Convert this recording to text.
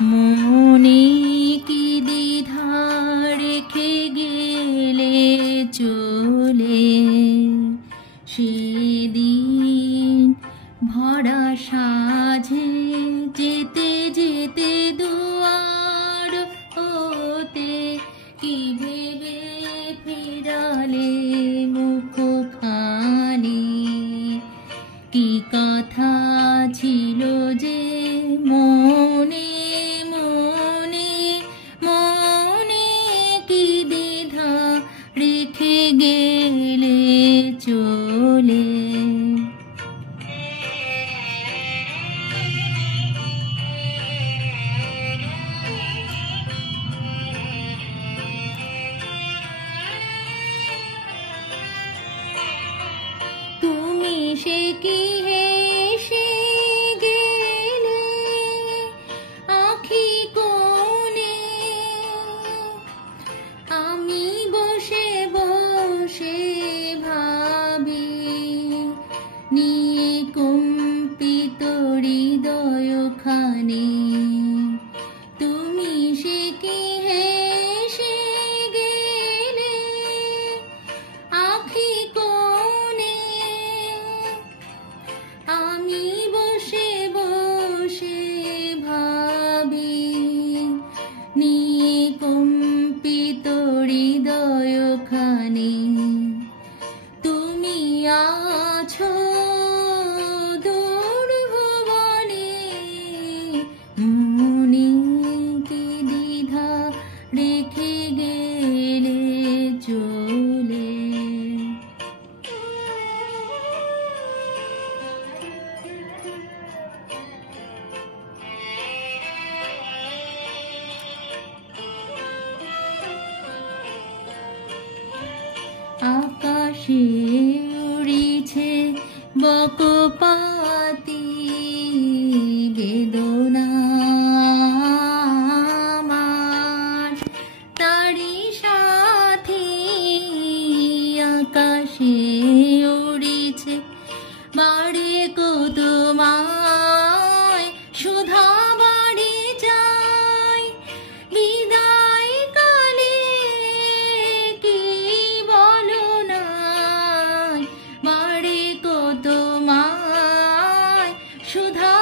মনে কি দ্বিধা রেখে গেলে চলে, সেদিন ভরা সাঝে যেতে যেতে দুয়ার হতে কি ভেবে ফিরালে মুখখানি, কি কথা ছিল যে মনে মনে মনে, কি দ্বিধা রেখে গেলে চলে। তুমি সে কি হেসে গেলে আখি কোণে, আমি বসে বসে ভাবি নিয়ে কম্পিত হৃদয়খানি। তুমি সে কি হেসে গেলে আখি কোণে, আমি বসে বসে ভাবি নিয়ে কম্পিত হৃদয়খানি। তুমি আছো দূর ভুবনে, মনে কি দ্বিধা রেখে গেলে চলে। আকাশে উড়িছে বকপাতি বেদনা আমার, তারি সাথে আকাশে উড়িছে বাড়ে কদমায়, সুধা বাড়ি যায় বিদায় কালে, কি বলো না বাড়ে কদমায় সুধা